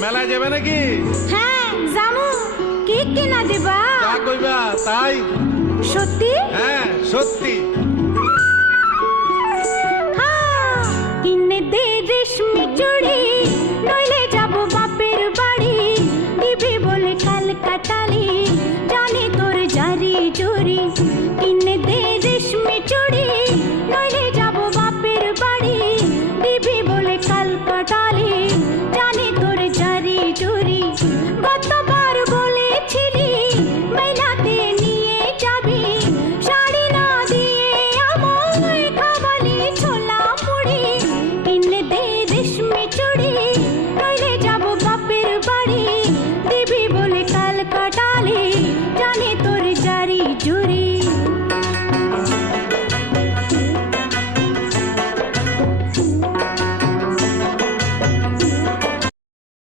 মেলায় যাবে নাকি? হ্যাঁ জামু। কি কিনা দিবা? যা কইবা তাই। সত্যি? হ্যাঁ সত্যি। কিনে দে রেশমি চুড়ি